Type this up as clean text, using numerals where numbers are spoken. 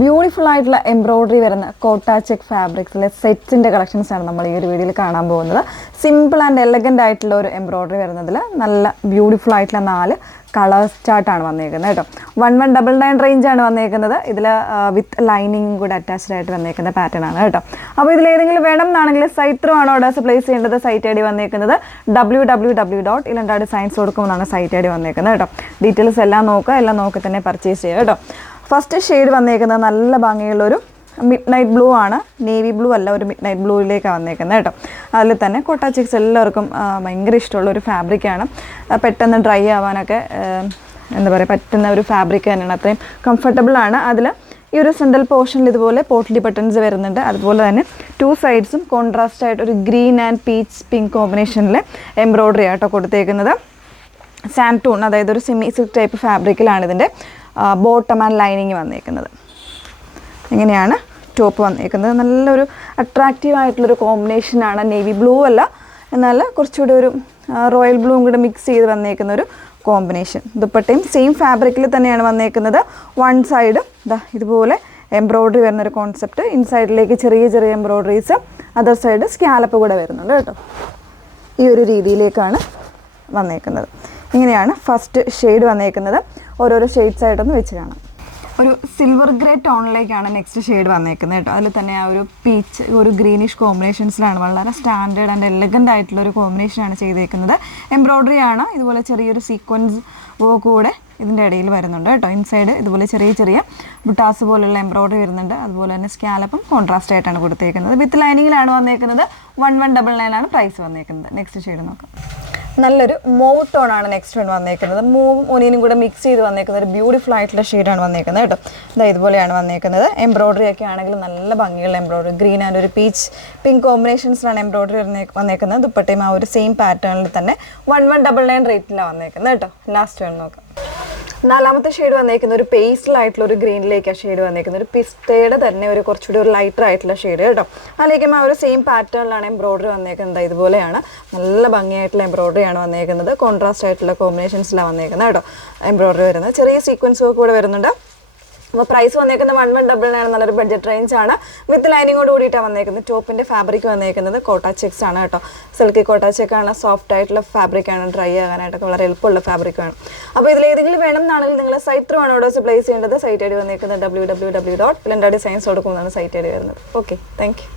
Beautiful ആയിട്ടുള്ള embroidery വരുന്ന കോട്ട ചെക്ക് ഫാബ്രിക്സിലെ സെറ്റ്സിൻ്റെ കളക്ഷൻസാണ് നമ്മൾ ഈ ഒരു വീഡിയോയിൽ കാണാൻ പോകുന്നത്. സിമ്പിൾ ആൻഡ് എലഗൻ്റ് ആയിട്ടുള്ള ഒരു എംബ്രോയിഡറി വരുന്നതിൽ നല്ല ബ്യൂട്ടിഫുൾ ആയിട്ടുള്ള 4 കളേഴ്സ് ചാർട്ടാണ് വന്നേക്കുന്നത് കേട്ടോ. 1199 റേഞ്ചാണ് വന്നേക്കുന്നത്. ഇതിൽ വിത്ത് ലൈനിങ്ങും കൂടെ അറ്റാച്ച്ഡ് ആയിട്ട് വന്നേക്കുന്ന പാറ്റേൺ ആണ് കേട്ടോ. അപ്പോൾ ഇതിലേതെങ്കിലും വേണം എന്നാണെങ്കിൽ സൈറ്റ് ത്രൂ ആണ് ഓർഡേഴ്സ് പ്ലേസ് ചെയ്യേണ്ടത്. സൈറ്റ് ഐ ഡി വന്നേക്കുന്നത് www.ilandadesigns.com എന്നാണ് സൈറ്റ് ഐ ഡി വന്നേക്കുന്നത് കേട്ടോ. ഡീറ്റെയിൽസ് എല്ലാം നോക്കി തന്നെ പർച്ചേസ് ചെയ്യുക കേട്ടോ. ഫസ്റ്റ് ഷെയ്ഡ് വന്നേക്കുന്നത് നല്ല ഭംഗിയുള്ളൊരു മിഡ് നൈറ്റ് ബ്ലൂ ആണ്. നേവി ബ്ലൂ അല്ല, ഒരു മിഡ് നൈറ്റ് ബ്ലൂയിലേക്കാണ് വന്നേക്കുന്നത് കേട്ടോ. അതിൽ തന്നെ കോട്ട ചെക്സ് എല്ലാവർക്കും ഭയങ്കര ഇഷ്ടമുള്ള ഒരു ഫാബ്രിക്കാണ്. പെട്ടെന്ന് ഡ്രൈ ആവാനൊക്കെ എന്താ പറയുക പറ്റുന്ന ഒരു ഫാബ്രിക് തന്നെയാണ്. അത്രയും കംഫർട്ടബിളാണ്. അതിൽ ഈ ഒരു സെൻട്രൽ പോർഷനിൽ ഇതുപോലെ പോട്ട്ലി ബട്ടൺസ് വരുന്നുണ്ട്. അതുപോലെ തന്നെ 2 സൈഡ്സും കോൺട്രാസ്റ്റ് ആയിട്ട് ഒരു ഗ്രീൻ ആൻഡ് പീച്ച് പിങ്ക് കോമ്പിനേഷനിൽ എംബ്രോയിഡറി ആട്ടോ കൊടുത്തേക്കുന്നത്. സാൻറ്റൂൺ, അതായത് ഒരു സെമി സിൽക്ക് ടൈപ്പ് ഫാബ്രിക്കിലാണ് ഇതിൻ്റെ ബോട്ടം ആൻഡ് ലൈനിങ് വന്നേക്കുന്നത്. ഇങ്ങനെയാണ് ടോപ്പ് വന്നേക്കുന്നത്. നല്ലൊരു അട്രാക്റ്റീവ് ആയിട്ടുള്ളൊരു കോമ്പിനേഷനാണ്. നേവി ബ്ലൂ അല്ല, എന്നാൽ കുറച്ചുകൂടി ഒരു റോയൽ ബ്ലൂവും കൂടെ മിക്സ് ചെയ്ത് വന്നേക്കുന്ന ഒരു കോമ്പിനേഷൻ. ദുപ്പട്ടയും സെയിം ഫാബ്രിക്കിൽ തന്നെയാണ് വന്നേക്കുന്നത്. വൺ സൈഡ് ഇതുപോലെ എംബ്രോയിഡറി വരുന്നൊരു കോൺസെപ്റ്റ്. ഇൻസൈഡിലേക്ക് ചെറിയ ചെറിയ എംബ്രോയിഡറീസ്, അതർ സൈഡ് സ്കാലപ്പ് കൂടെ വരുന്നുണ്ട് കേട്ടോ. ഈ ഒരു രീതിയിലേക്കാണ് വന്നേക്കുന്നത്. ഇങ്ങനെയാണ് ഫസ്റ്റ് ഷെയ്ഡ് വന്നേക്കുന്നത്. ഓരോരോ ഷെയ്ഡ്സ് ആയിട്ടൊന്ന് വെച്ച് കാണാം. ഒരു സിൽവർ ഗ്രേ ടോണിലേക്കാണ് നെക്സ്റ്റ് ഷെയ്ഡ് വന്നേക്കുന്നത് കേട്ടോ. അതിൽ തന്നെ ആ ഒരു പീച്ച്, ഒരു ഗ്രീനിഷ് കോമ്പിനേഷൻസിലാണ്. വളരെ സ്റ്റാൻഡേർഡ് ആൻഡ് എലഗൻ്റ് ആയിട്ടുള്ള ഒരു കോമ്പിനേഷനാണ് ചെയ്തേക്കുന്നത്. എംബ്രോയിഡറി ആണ്. ഇതുപോലെ ചെറിയൊരു സീക്വൻസ് വർക്ക് കൂടെ ഇതിൻ്റെ ഇടയിൽ വരുന്നുണ്ട് കേട്ടോ. ഇൻസൈഡ് ഇതുപോലെ ചെറിയ ചെറിയ ബുട്ടാസ് പോലുള്ള എംബ്രോയിഡറി വരുന്നുണ്ട്. അതുപോലെ തന്നെ സ്കാലപ്പും കോൺട്രാസ്റ്റ് ആയിട്ടാണ് കൊടുത്തേക്കുന്നത്. വിത്ത് ലൈനിങ്ങിലാണ് വന്നേക്കുന്നത്. 1199 ആണ് പ്രൈസ് വന്നേക്കുന്നത്. നെക്സ്റ്റ് ഷെയ്ഡ് നോക്കാം. നല്ലൊരു മൂവ് ടോണാണ് നെക്സ്റ്റ് വൺ വന്നേക്കുന്നത്. മൂവും ഒനിയനും കൂടെ മിക്സ് ചെയ്ത് വന്നേക്കുന്ന ഒരു ബ്യൂട്ടിഫുൾ ആയിട്ടുള്ള ഷെയ്ഡാണ് വന്നേക്കുന്നത് കേട്ടോ. ഇതുപോലെയാണ് വന്നേക്കുന്നത്. എംബ്രോയിഡറി ഒക്കെ ആണെങ്കിൽ നല്ല ഭംഗിയുള്ള എംബ്രോയിഡറി, ഗ്രീൻ ആൻഡ് ഒരു പീച്ച് പിങ്ക് കോമ്പിനേഷൻസിലാണ് എംബ്രോയിഡറി വന്നേക്കുന്നത്. ദുപ്പട്ടയും ആ ഒരു സെയിം പാറ്റേണിൽ തന്നെ 1199 റേറ്റിലാണ് വന്നേക്കുന്നത് കേട്ടോ. ലാസ്റ്റ് വേണം നോക്കാം. നാലാമത്തെ ഷെയ്ഡ് വന്നേക്കുന്ന ഒരു പേസ്റ്റലായിട്ടുള്ള ഒരു ഗ്രീനിലേക്കാണ് ഷെയ്ഡ് വന്നേക്കുന്നത്. ഒരു പിസ്തയുടെ തന്നെ ഒരു കുറച്ചുകൂടി ഒരു ലൈറ്റർ ആയിട്ടുള്ള ഷെയ്ഡ് കേട്ടോ. അതിലേക്കും ആ ഒരു സെയിം പാറ്റേണിലാണ് എംബ്രോയിഡറി വന്നേക്കുന്നത്. ഇതുപോലെയാണ് നല്ല ഭംഗിയായിട്ടുള്ള എംബ്രോയിഡറി ആണ് വന്നേക്കുന്നത്. കോൺട്രാസ്റ്റ് ആയിട്ടുള്ള കോമ്പിനേഷൻസിലാണ് വന്നേക്കുന്നത് കേട്ടോ. എംബ്രോയിഡറി വരുന്നത് ചെറിയ സീക്വൻസ് വർക്ക് കൂടെ വരുന്നുണ്ട്. അപ്പോൾ പ്രൈസ് വന്നേക്കുന്നത് 1199 നല്ലൊരു ബഡ്ജറ്റ് റേഞ്ച് ആണ്. വിത്ത് ലൈനിങ്ങോട് കൂടിയിട്ടാണ് വന്നേക്കുന്നത്. ടോപ്പിൻ്റെ ഫാബ്രിക് വന്നേക്കുന്നത് കോട്ട ചെക്സ് ആണ് കേട്ടോ. സിൽക്കി കോട്ട ചെക്കാണ്. സോഫ്റ്റ് ആയിട്ടുള്ള ഫാബ്രിക്കാണ്. ഡ്രൈ ആകാനായിട്ടൊക്കെ വളരെ എളുപ്പമുള്ള ഫാബ്രിക്കാണ്. അപ്പോൾ ഇതിലേതെങ്കിലും വേണം എന്നാണെങ്കിൽ നിങ്ങൾ സൈറ്റ് ത്രൂ ആണ് ഓർഡേഴ്സ് പ്ലേസ് ചെയ്യേണ്ടത്. സൈറ്റ് ഐ ഡി വന്നേക്കുന്നത് www.ilandadesigns.com എന്നാണ് സൈറ്റ് ഐ ഡി വരുന്നത്. Okay, thank you.